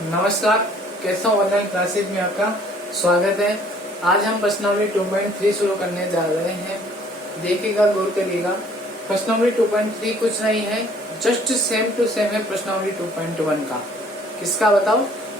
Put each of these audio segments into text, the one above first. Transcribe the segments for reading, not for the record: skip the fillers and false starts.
नमस्कार, कैसा online classes में आपका स्वागत है। आज हम प्रश्नावली 2.3 शुरू करने जा रहे हैं। देखिएगा, गौर करिएगा। प्रश्नावली 2.3 कुछ नहीं है, जस्ट सेम टू सेम है प्रश्नावली 2.1 का। किसका बताओ?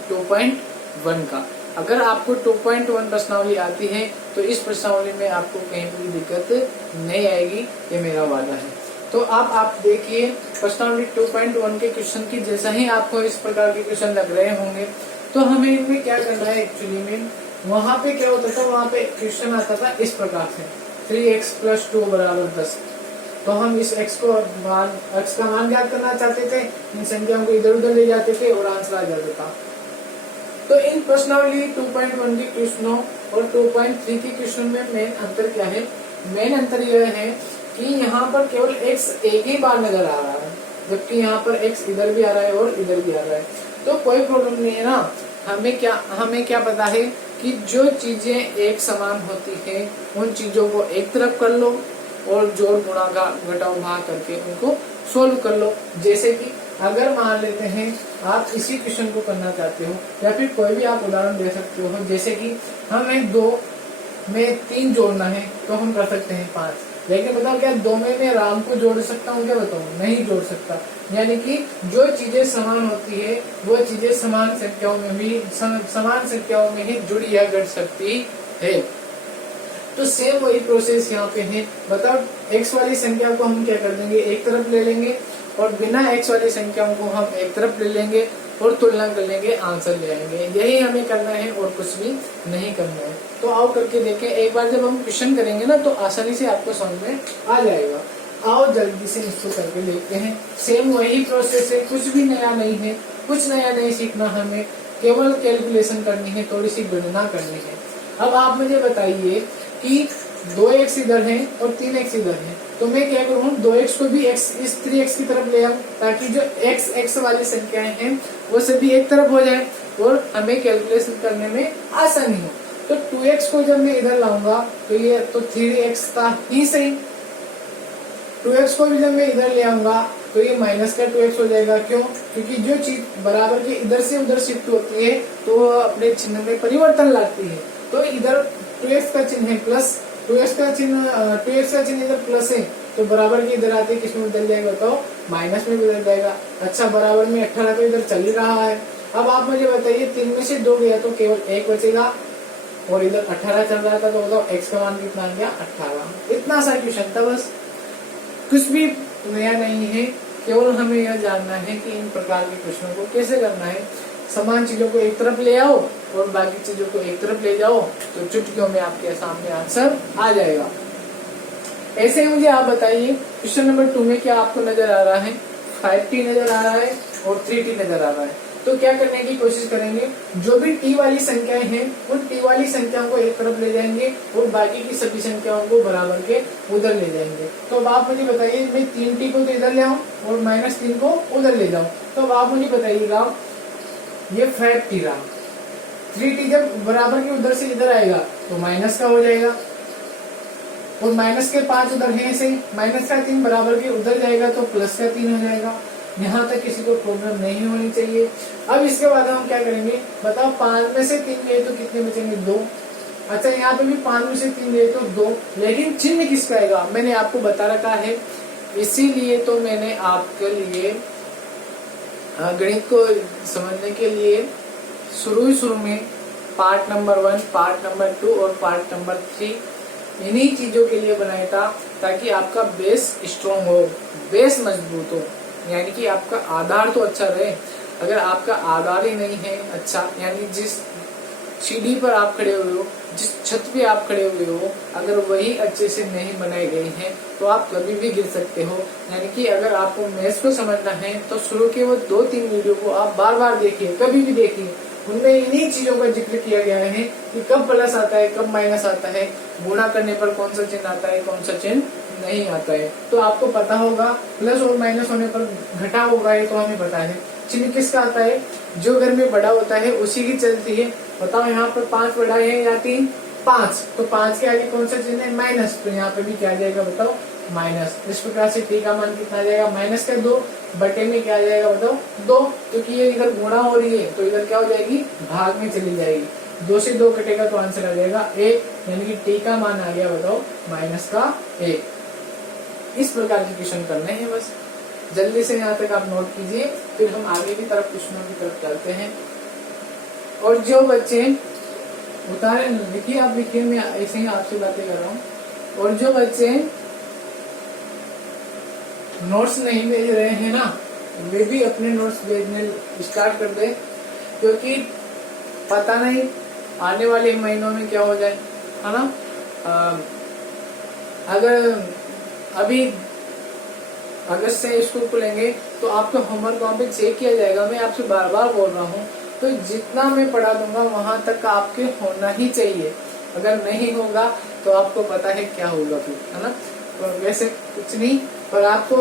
2.1 का। अगर आपको 2.1 प्रश्नावली आती है तो इस प्रश्नावली में आपको कहीं भी दिक्कत नहीं आएगी, ये मेरा वादा है। तो अब आप देखिए, प्रश्नावली 2.1 के क्वेश्चन की जैसा ही आपको इस प्रकार के क्वेश्चन लग रहे होंगे तो हमें इनमें क्या करना है। एक्चुअली में वहां पे क्या होता था, वहां पे क्वेश्चन आता था इस प्रकार से 3x + 2 = 10। तो हम इस x का मान ज्ञात करना चाहते थे, इन संख्याओं को इधर उधर ले जाते थे और आंसर आ जाता था। तो इन प्रश्नावली 2.1 के क्वेश्चनों और 2.3 के क्वेश्चन में मेन अंतर क्या है? मेन अंतर यह है कि यहाँ पर केवल x एक ही बार नजर आ रहा है, जबकि यहाँ पर x इधर भी आ रहा है और इधर भी आ रहा है। तो कोई प्रॉब्लम नहीं है ना। हमें क्या पता है कि जो चीजें एक समान होती है उन चीजों को एक तरफ कर लो और जोड़ गुणा का घटाव भाग करके उनको सोल्व कर लो। जैसे कि अगर मान लेते हैं आप इसी क्वेश्चन को करना चाहते हो, या फिर कोई भी आप उदाहरण दे सकते हो, जैसे कि हमें 2 में 3 जोड़ना है तो हम कर सकते हैं 5। लेकिन बताओ क्या 2 में मैं राम को जोड़ सकता हूँ? क्या बताऊँ? नहीं जोड़ सकता। यानी कि जो चीजें समान होती है वो चीजें समान संख्याओं में ही जुड़ी या घट सकती है। तो सेम वही प्रोसेस यहाँ पे है। बताओ, x वाली संख्या को हम क्या कर देंगे, एक तरफ ले लेंगे, और बिना x वाली संख्याओं को हम एक तरफ ले लेंगे और तुलना कर लेंगे, आंसर ले आएंगे। यही हमें करना है और कुछ भी नहीं करना है। तो आओ करके देखें। एक बार जब हम क्वेश्चन करेंगे ना तो आसानी से आपको समझ में आ जाएगा। आओ जल्दी से इसको करके देखते हैं। सेम वही प्रोसेस है, कुछ भी नया नहीं है, कुछ नया नहीं सीखना हमें, केवल कैलकुलेशन करनी है, थोड़ी सी गणना करनी है। अब आप मुझे बताइए कि 2x इधर है और 3x इधर है, तो मैं क्या करूँ, 2x को भी x इस 3x की तरफ ले आऊं, ताकि जो x वाली संख्याएं हैं वो सभी एक तरफ हो जाए और हमें कैलकुलेशन करने में आसानी हो। तो 2x को जब मैं इधर लाऊंगा तो ये तो 3x था ही सही। 2x को भी जब मैं इधर ले आऊंगा तो ये माइनस का 2x हो जाएगा। क्यों? क्योंकि जो चीज बराबर के इधर से उधर शिफ्ट होती है तो अपने चिन्ह में परिवर्तन लाती है। तो इधर 2x का चिन्ह है प्लस, 2x का चिन्ह इधर प्लस है, तो बराबर के इधर आते किसमें बदल जाएगा? तो माइनस में बदल जाएगा। अच्छा, बराबर में 18 तो इधर चल ही रहा है। अब आप मुझे बताइए, 3 में से 2 गया तो केवल 1 बचेगा और इधर 18 चल रहा था, तो बताओ x का मान कितना आ गया? 18। इतना सा क्वेश्चन था, बस कुछ भी नया नहीं है। केवल हमें यह जानना है कि इन प्रकार के क्वेश्चनों को कैसे करना है। समान चीजों को एक तरफ ले आओ और बाकी चीजों को एक तरफ ले जाओ, तो चुटकियों में आपके सामने आंसर आ जाएगा। ऐसे ही मुझे आप बताइए, क्वेश्चन नंबर 2 में क्या आपको नजर आ रहा है? 5t नजर आ रहा है और 3t नजर आ रहा है। तो क्या करने की कोशिश करेंगे, जो भी t वाली संख्याएं हैं उन t वाली संख्याओं को एक तरफ ले जाएंगे और बाकी की सभी संख्याओं को बराबर के उधर ले जाएंगे। तो अब आप मुझे बताइए, मैं 3t को तो इधर ले आऊं और -3 को उधर ले जाऊं, तो अब आप मुझे बताइएगा, ये 5t रहा। 3t जब बराबर के उधर से इधर आएगा तो माइनस का हो जाएगा, और माइनस के 5 उधर है से, माइनस का 3 बराबर के उधर जाएगा तो प्लस का 3 हो जाएगा। यहाँ तक किसी को प्रॉब्लम नहीं होनी चाहिए। अब इसके बाद हम क्या करेंगे, बताओ, 5 में से 3 गए तो कितने बचेंगे? 2। अच्छा, यहाँ पे भी 5 में से 3 गए तो 2, लेकिन चिन्ह किसका आएगा मैंने आपको बता रखा है। इसीलिए तो मैंने आपके लिए गणित को समझने के लिए शुरू में पार्ट नंबर 1, पार्ट नंबर 2 और पार्ट नंबर 3 इन्हीं चीजों के लिए बनाया था, ताकि आपका बेस स्ट्रॉन्ग हो, बेस मजबूत हो, यानी कि आपका आधार तो अच्छा रहे। अगर आपका आधार ही नहीं है अच्छा, यानी जिस सीढ़ी पर आप खड़े हुए हो, जिस छत पे आप खड़े हुए हो, अगर वही अच्छे से नहीं बनाई गई है तो आप कभी भी गिर सकते हो। यानी कि अगर आपको मैथ्स को समझना है तो शुरू के वो 2-3 वीडियो को आप बार बार देखिए, कभी भी देखिए। उनमें इन्हीं चीजों का जिक्र किया गया है कि कब प्लस आता है, कब माइनस आता है, गुणा करने पर कौन सा चिन्ह आता है, कौन सा चिन्ह नहीं आता है। तो आपको पता होगा, प्लस और माइनस होने पर घटा होगा, ये तो हमें पता है। चिन्ह किसका आता है? जो घर में बड़ा होता है उसी की चलती है। बताओ, यहाँ पर 5 बड़ा है या 3? 5, तो 5 के आगे कौन सा चिन्ह है? माइनस, तो यहाँ पे भी क्या आ जाएगा? बताओ, माइनस। इस प्रकार से t का मान कितना आ जाएगा, माइनस का 2 बटे में क्या आ जाएगा बताओ 2, क्योंकि ये इधर गुणा हो रही है तो इधर क्या हो जाएगी, भाग में चली जाएगी। 2 से 2 कटेगा तो आंसर आ जाएगा 1, यानी कि t का मान आ गया बताओ माइनस का 1। इस प्रकार के क्वेश्चन करने हैं बस। जल्दी से यहाँ तक आप नोट कीजिए, फिर हम आगे की तरफ क्वेश्चनों की तरफ चलते हैं। और जो बच्चे उतारे लिखिए, आप लिखिए, मैं ऐसे ही आपसे बातें कर रहा हूँ। और जो बच्चे नोट्स नहीं भेज रहे हैं ना, वे भी अपने नोट्स भेजने स्टार्ट कर दे, क्योंकि पता नहीं आने वाले महीनों में क्या हो जाए, है ना। अगर अभी अगस्त से स्कूल खुलेंगे तो आपका होमवर्क वहाँ पे चेक किया जाएगा। मैं आपसे बार बार बोल रहा हूँ, तो जितना मैं पढ़ा दूंगा वहां तक आपके होना ही चाहिए। अगर नहीं होगा तो आपको पता है क्या होगा फिर, है ना। तो वैसे कुछ नहीं, पर आपको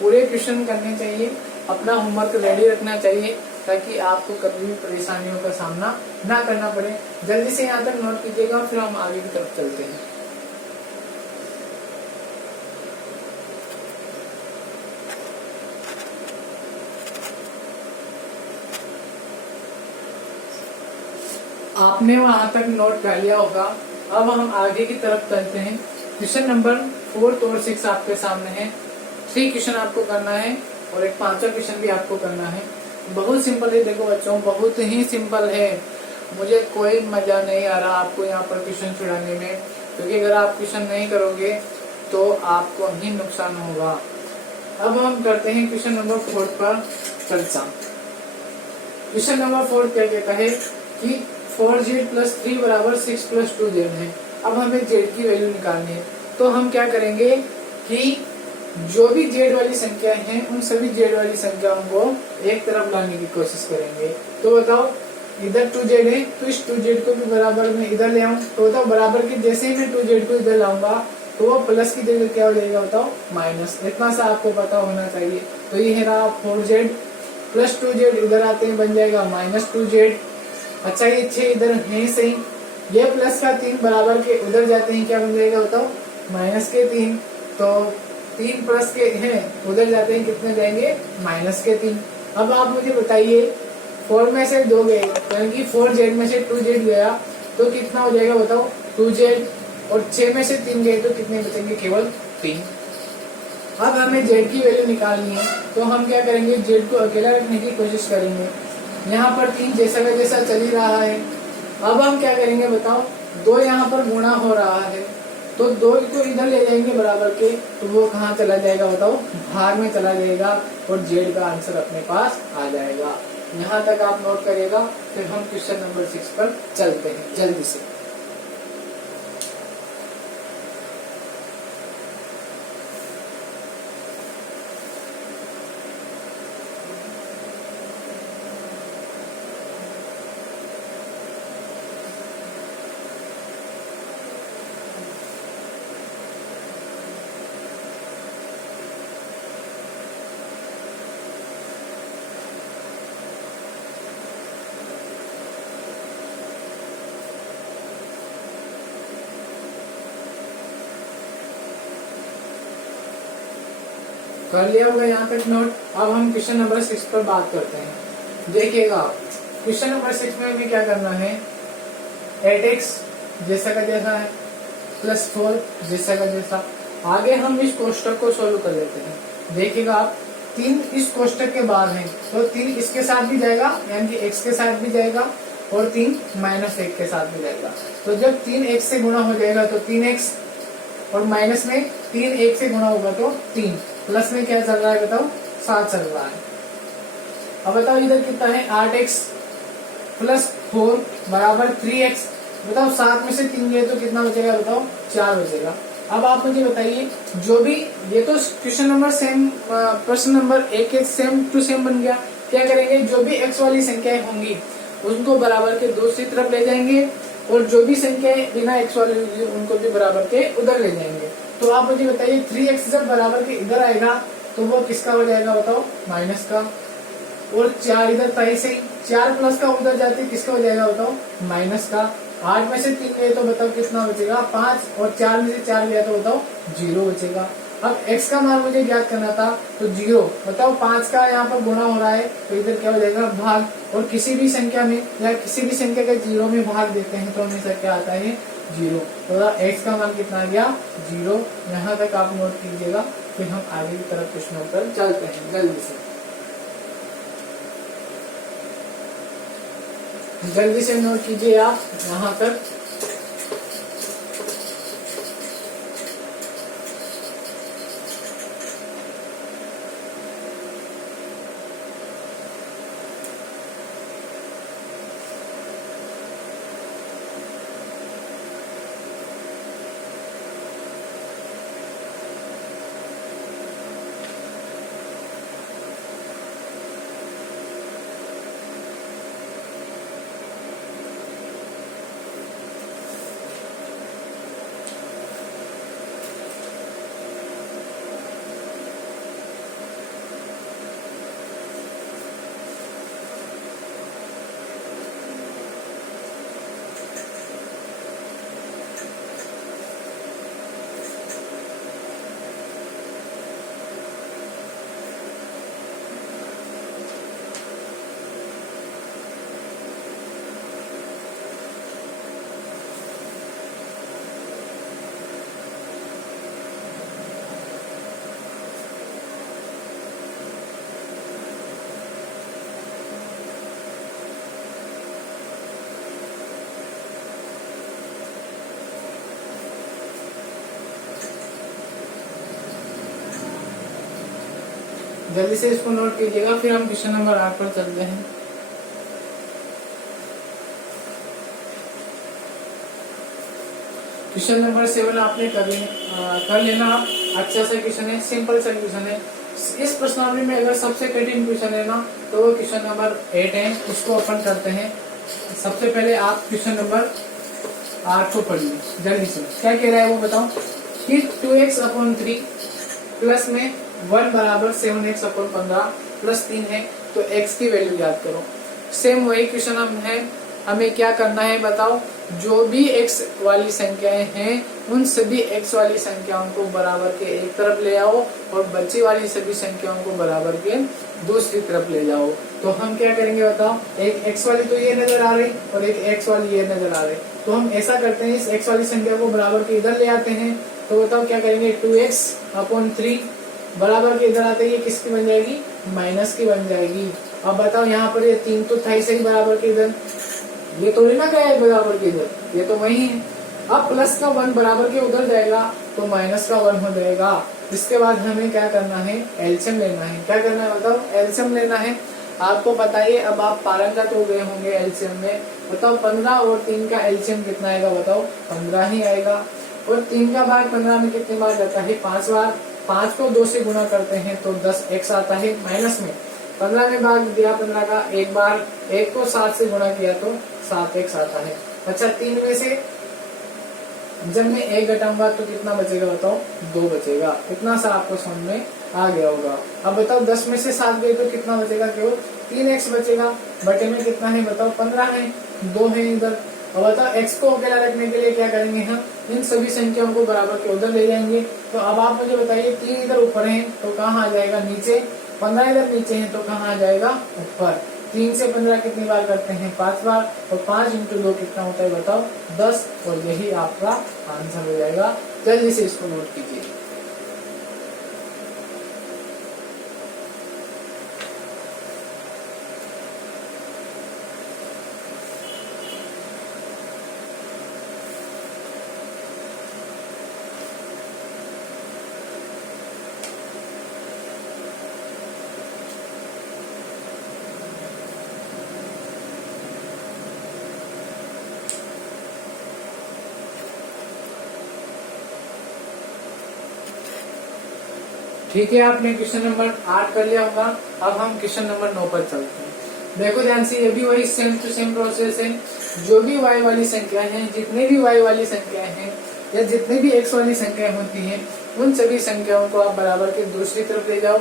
पूरे क्वेश्चन करने चाहिए, अपना होमवर्क रेडी रखना चाहिए, ताकि आपको कभी भी परेशानियों का सामना ना करना पड़े। जल्दी से यहाँ तक नोट कीजिएगा, फिर हम आगे की तरफ चलते हैं। आपने वहां तक नोट कर लिया होगा। अब हम आगे की तरफ चलते हैं। क्वेश्चन नंबर 4 और 6 आपके सामने है। 3 क्वेश्चन आपको करना है और एक 5वां क्वेश्चन भी आपको करना है। बहुत सिंपल है, देखो बच्चों, बहुत ही सिंपल है। मुझे कोई मजा नहीं आ रहा आपको यहाँ पर क्वेश्चन छुड़ाने में, क्योंकि अगर आप क्वेश्चन नहीं करोगे तो आपको ही नुकसान होगा। अब हम करते हैं क्वेश्चन नंबर 4 पर चर्चा। क्वेश्चन नंबर 4 क्या कहता है कि 4z + 3 = 6 + 2z है। अब हमें z की वैल्यू निकालनी है, तो हम क्या करेंगे कि जो भी z वाली संख्या है उन सभी z वाली संख्याओं को एक तरफ लाने की कोशिश करेंगे। तो बताओ, इधर 2z है तो इस 2z को भी बराबर में इधर ले आऊं, तो बताओ बराबर के जैसे ही मैं 2z को इधर लाऊंगा तो वो प्लस की जगह क्या हो जाएगा बताओ माइनस। इतना सा आपको पता होना चाहिए। तो ये रहा 4z + 2z, इधर आते हैं बन जाएगा -2z। अच्छा, ये 6 इधर है सही, ये प्लस का 3 बराबर के उधर जाते हैं, क्या बन जाएगा बताओ -3। तो 3 प्लस के हैं उधर जाते हैं, कितने जाएंगे -3। अब आप मुझे बताइए 4 में से 2 गए, यानी कि 4z में से 2z गया तो कितना हो जाएगा बताओ 2z, और 6 में से 3 गए तो कितने बचेंगे, केवल 3। अब हमें z की वैल्यू निकालनी है, तो हम क्या करेंगे, z को अकेला रखने की कोशिश करेंगे। यहाँ पर 3 जैसा का जैसा चल ही रहा है। अब हम क्या करेंगे बताओ, 2 यहाँ पर गुणा हो रहा है, तो 2 को इधर ले जाएंगे बराबर के, तो वो कहाँ चला जाएगा बताओ, भाग में चला जाएगा, और z का आंसर अपने पास आ जाएगा। यहाँ तक आप नोट करिएगा, फिर हम क्वेश्चन नंबर 6 पर चलते हैं जल्दी से। कर लिया होगा यहाँ तक नोट। अब हम क्वेश्चन नंबर 6 पर बात करते हैं। देखिएगा, क्वेश्चन नंबर 6 में हमें क्या करना है, 8x जैसा का जैसा है +4 जैसा का जैसा। आगे हम इस कोष्टक को सोल्व कर लेते हैं। देखिएगा आप, 3 इस कोष्टक के बाद है, तो 3 इसके साथ भी जाएगा, यानी कि x के साथ भी जाएगा, और 3 -1 के साथ भी जाएगा। तो जब 3 x से गुणा हो जाएगा तो 3x, और माइनस में 3 1 से गुणा होगा तो 3, प्लस में क्या चल रहा है बताओ 7 चल रहा है। अब बताओ इधर कितना है, 8x + 4 = 3x। बताओ 7 में से 3 गए तो कितना बचेगा बताओ 4 बचेगा। अब आप मुझे बताइए, जो भी, ये तो क्वेश्चन नंबर सेम, प्रश्न नंबर 1 सेम टू सेम बन गया। क्या करेंगे, जो भी x वाली संख्याएं होंगी उनको बराबर के दूसरी तरफ ले जाएंगे, और जो भी संख्याएं बिना x वाली होगी उनको भी बराबर के उधर ले जाएंगे। तो आप मुझे बताइए 3x जब बराबर के इधर आएगा तो वो किसका हो जाएगा बताओ माइनस का, और 4 इधर था ही सही, 4 प्लस का उधर जाते किसका हो जाएगा बताओ माइनस का। 8 में से 3 गए तो बताओ कितना बचेगा 5, और 4 में से 4 गया तो बताओ 0 बचेगा। अब x का मान मुझे ज्ञात करना था तो 0, बताओ 5 का यहाँ पर गुणा हो रहा है तो इधर क्या हो जाएगा भाग, और किसी भी संख्या में या किसी भी संख्या का 0 में भाग देते हैं तो हमेशा क्या आता है 0। तो x का मान कितना आ गया 0। यहाँ तक आप नोट कीजिएगा, फिर हम आगे की तरफ प्रश्नों पर चलते हैं जल्दी से नोट कीजिए आप यहाँ तक। जल्दी से इसको नोट कीजिएगा, फिर हम क्वेश्चन नंबर 8 पर चलते हैं। क्वेश्चन नंबर 7 आपने कर लेना। अच्छा सा क्वेश्चन है, सिंपल सा क्वेश्चन है। इस प्रश्नावली में अगर सबसे कठिन क्वेश्चन है ना तो वो क्वेश्चन नंबर 8 है, उसको अपन करते हैं। सबसे पहले आप क्वेश्चन नंबर 8 को पढ़िए जल्दी से। क्या कह रहा है वो बताओ कि 2x/3 प्लस में 1 बराबर 7x/15 प्लस 3 है, तो x की वैल्यू याद करो। सेम वही क्वेश्चन हमें क्या करना है बताओ, जो भी x वाली संख्याएं हैं उन सभी x वाली संख्याओं को बराबर के एक तरफ ले आओ और बची वाली सभी संख्याओं को बराबर के दूसरी तरफ ले जाओ। तो हम क्या करेंगे बताओ, एक x वाली तो ये नजर आ रही और एक x वाली ये नजर आ रही, तो हम ऐसा करते हैं इस x वाली संख्या को बराबर के इधर ले आते हैं। तो बताओ क्या करेंगे, 2x/3 बराबर के इधर आते ही किसकी बन जाएगी, माइनस की बन जाएगी। अब बताओ यहाँ पर ये 3 तो था ही सही बराबर के इधर, ये तो ना गया है बराबर के इधर, ये तो वही है। अब प्लस का 1 बराबर के उधर जाएगा तो माइनस का 1 हो जाएगा। इसके बाद हमें क्या करना है, एलसीएम लेना है। क्या करना है बताओ, एलसीएम लेना है। आपको बताइए, अब आप पारंगत हो गए होंगे एलसीएम में। बताओ 15 और 3 का एलसीएम कितना आएगा बताओ, 15 ही आएगा। और 3 का भाग 15 में कितनी बार जाता है, 5 बार। 5 को 2 से गुणा करते हैं तो 10x आता है माइनस में। 15 में भाग दिया 15 का एक बार, 1 को 7 से गुणा किया तो 7x आता है। अच्छा 3 में से जब मैं 1 घटाऊंगा तो कितना बचेगा बताओ, 2 बचेगा। इतना सा आपको समझ में आ गया होगा। अब बताओ 10 में से 7 गए तो कितना बचेगा, केवल 3x बचेगा। बटे में कितना है बताओ, 15 है, 2 है इधर। अब बताओ x को अकेला रखने के लिए क्या करेंगे, हम इन सभी संख्याओं को बराबर के उधर ले जाएंगे। तो अब आप मुझे बताइए, 3 इधर ऊपर है तो कहाँ आ जाएगा नीचे, 15 इधर नीचे है तो कहाँ आ जाएगा ऊपर। 3 से 15 कितनी बार करते हैं, 5 बार। और 5 × 2 कितना होता है बताओ, 10। और यही आपका आंसर हो जाएगा। जल्दी से इसको नोट कीजिए। ठीक है, आपने क्वेश्चन नंबर 8 कर लिया होगा। अब हम क्वेश्चन नंबर 9 पर चलते हैं। देखो ध्यान से, ये भी वही सेम टू सेम प्रोसेस है। जो भी y वाली संख्या है, जितने भी y वाली संख्याएं हैं या जितनी भी x वाली संख्याएं होती हैं, उन सभी संख्याओं को आप बराबर के दूसरी तरफ ले जाओ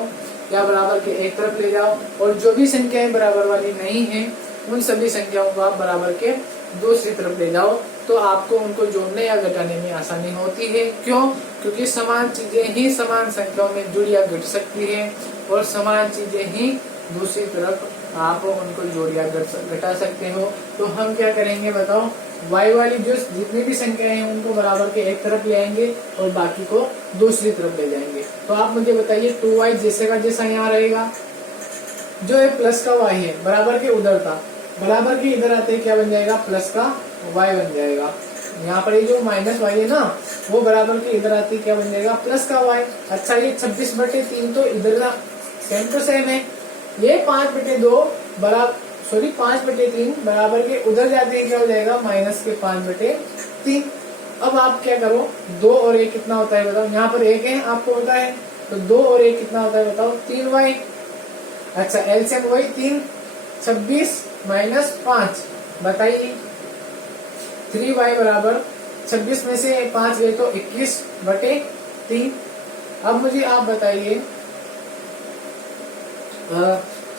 या बराबर के एक तरफ ले जाओ। और जो भी संख्याएं बराबर वाली नहीं है, उन सभी संख्याओं को आप बराबर के दूसरी तरफ ले जाओ तो आपको उनको जोड़ने या घटाने में आसानी होती है। क्यों? क्योंकि समान चीजें ही समान संख्याओं में जुड़ या घट सकती है और समान चीजें ही दूसरी तरफ आप उनको जोड़ या घटा सकते हो। तो हम क्या करेंगे बताओ, y वाली जो जितनी भी संख्याएं हैं उनको बराबर के एक तरफ ले आएंगे और बाकी को दूसरी तरफ ले जाएंगे। तो आप मुझे बताइए 2y जैसे का जैसा यहाँ रहेगा, जो है प्लस का y है बराबर के उधर था, बराबर के इधर आते क्या बन जाएगा, प्लस का y बन जाएगा। यहाँ पर ये जो माइनस y है ना, वो बराबर के इधर आते क्या बन जाएगा, प्लस का y। अच्छा ये 26/3 तो इधर सेम टू सेम है। ये 5/2 5/3 बराबर के उधर जाते हैं क्या हो जाएगा, माइनस के 5/3। अब आप क्या करो, 2 और 1 कितना होता है बताओ, यहाँ पर 1 है आपको होता है, तो 2 और 1 कितना होता है बताओ, 3y। अच्छा एलसीएम वही 3, 26 माइनस 5 बताइए, 3y बराबर 26 में से 5 गए तो 21/3। अब मुझे आप बताइए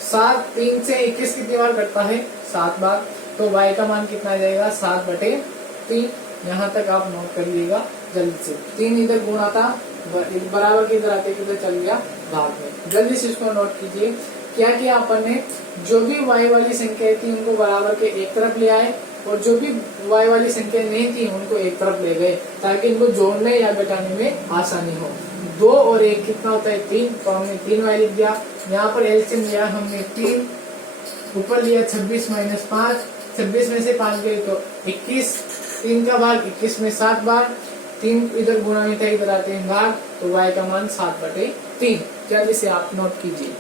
7 3 से 21 कितनी बार कटता है, 7 बार, तो y का मान कितना आ जाएगा, 7/3। यहाँ तक आप नोट कर लीजिएगा जल्दी से। 3 इधर गुणा था, बराबर के इधर आते किधर चल गया, भाग में। जल्दी से इसको नोट कीजिए। क्या किया अपन ने, जो भी y वाली संख्या थी उनको बराबर के एक तरफ ले आए और जो भी y वाली संख्या नहीं थी उनको एक तरफ ले गए, ताकि इनको जोड़ने या घटाने में आसानी हो। 2 और 1 कितना होता है, 3, तो हमने 3y लिख दिया। यहाँ पर एलसीएम लिया हमने 3, ऊपर लिया 26 माइनस 5, 26 में से 5 गए तो 21, 3 का भाग 21 में 7 बार, 3 इधर गुणा में था इधर आते हैं भाग, तो y का मान 7/3। जल्दी से आप नोट कीजिए।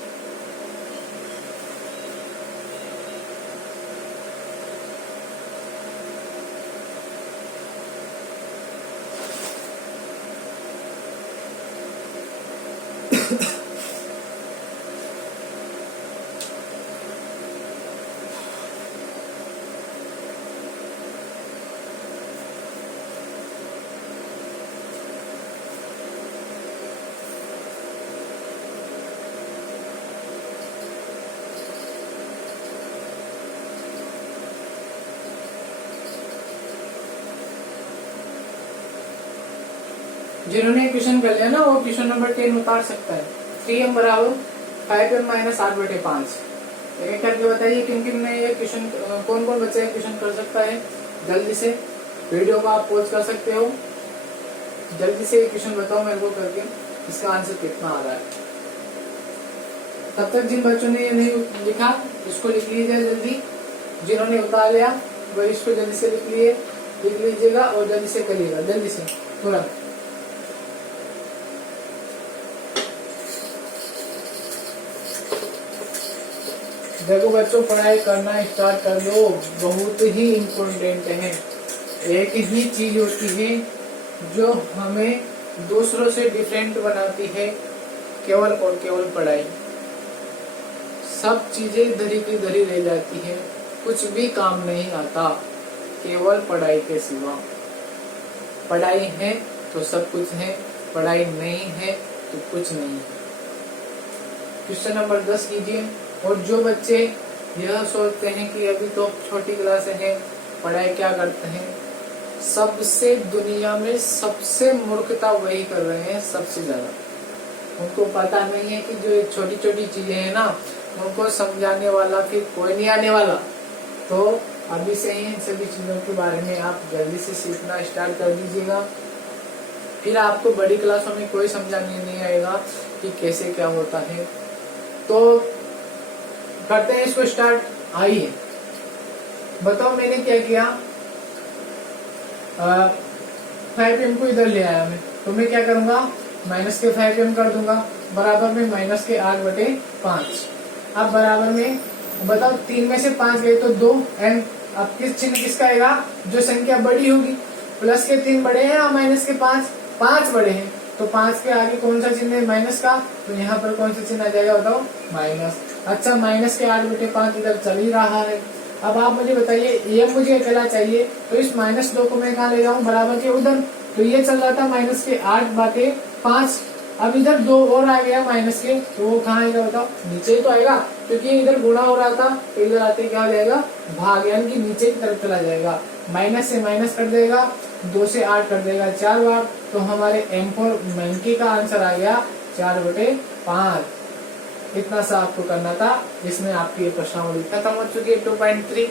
जिन्होंने क्वेश्चन कर लिया ना वो क्वेश्चन नंबर 10 उतार सकता है। 3m बराबर 5m माइनस 8/5। एक करके बताइए किन किन ने ये क्वेश्चन, कौन कौन बच्चा क्वेश्चन कर सकता है। जल्दी से वीडियो को आप पॉज कर सकते हो, जल्दी से क्वेश्चन बताओ मेरे को करके इसका आंसर कितना आ रहा है। तब तक जिन बच्चों ने ये नहीं लिखा इसको लिख लीजिए जल्दी, जिन्होंने उतार लिया वो इसको जल्दी से लिख लीजिएगा और जल्दी से करिएगा, जल्दी से थोड़ा। देखो बच्चों पढ़ाई करना स्टार्ट कर दो, बहुत ही इम्पोर्टेंट है। एक ही चीज होती है जो हमें दूसरों से डिफरेंट बनाती है, केवल और केवल पढ़ाई। सब चीजें धरी की धरी रह जाती है, कुछ भी काम नहीं आता केवल पढ़ाई के सिवा। पढ़ाई है तो सब कुछ है, पढ़ाई नहीं है तो कुछ नहीं है। क्वेश्चन नंबर 10 कीजिए। और जो बच्चे यह सोचते हैं कि अभी तो छोटी क्लास है, पढ़ाई क्या करते हैं, सबसे दुनिया में सबसे मूर्खता वही कर रहे हैं सबसे ज्यादा। उनको पता नहीं है कि जो छोटी छोटी चीजें हैं ना उनको समझाने वाला फिर कोई नहीं आने वाला। तो अभी से ही इन सभी चीजों के बारे में आप जल्दी से सीखना स्टार्ट कर दीजिएगा, फिर आपको बड़ी क्लासों में कोई समझाने नहीं आएगा कि कैसे क्या होता है। तो करते हैं इसको स्टार्ट। आइए बताओ मैंने क्या किया, 5m को इधर ले आया मैं, तो मैं क्या करूंगा, माइनस के 5m कर दूंगा, बराबर में माइनस के 8/5। अब बराबर में बताओ 3 में से 5 गए तो 2, एंड अब किस चिन्ह किसका आएगा, जो संख्या बड़ी होगी। प्लस के 3 बड़े हैं और माइनस के 5 बड़े हैं, तो 5 के आगे कौन सा चिन्ह है, माइनस का, तो यहाँ पर कौन सा चिन्ह आ जाएगा बताओ, माइनस। अच्छा माइनस के 8/5 इधर चल ही रहा है। अब आप मुझे बताइए ये मुझे अकेला चाहिए, तो इस -2 को मैं कहाँ ले जाऊँ, बराबर के उधर। तो ये चल रहा था -8/5। अब इधर 2 और आ गया माइनस के, तो वो कहाँ आएगा बताओ, नीचे ही तो आएगा, क्योंकि इधर गुणा हो रहा था, तो इधर आते क्या हो जाएगा, भाग, यानी कि नीचे की तरफ चला जाएगा। माइनस से माइनस कर देगा, 2 से 8 कर देगा 4 बार, तो हमारे M4 मैंकी का आंसर आ गया 4/5। इतना सा आपको करना था, जिसमें आपकी ये प्रश्नावली खत्म हो चुकी है 2.3।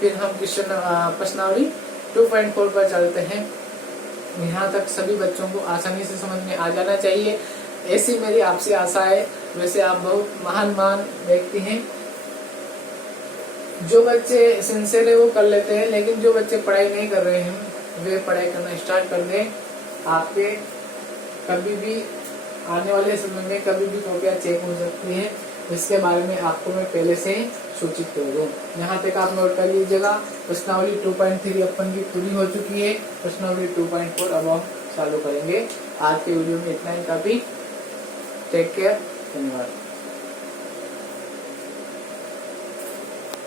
फिर हम क्वेश्चन प्रश्नावली 2.4 पर चलते हैं। यहाँ तक सभी बच्चों को आसानी से समझ में आ जाना चाहिए, ऐसी मेरी आपसे आशा है। वैसे आप बहुत महान व्यक्ति हैं, जो बच्चे सिंसियर है वो कर लेते हैं, लेकिन जो बच्चे पढ़ाई नहीं कर रहे हैं वे पढ़ाई करना स्टार्ट कर दें। आपके कभी भी आने वाले समय में कभी भी कॉपियाँ चेक हो सकती हैं, इसके बारे में आपको मैं पहले से ही सूचित कर दूं। यहाँ तक आप नोट कर लीजिएगा। प्रश्नावली 2.3 अपन की पूरी हो चुकी है। प्रश्नावली 2.4 अब हम चालू करेंगे। आज के वीडियो में इतना ही काफी। टेक केयर, धन्यवाद।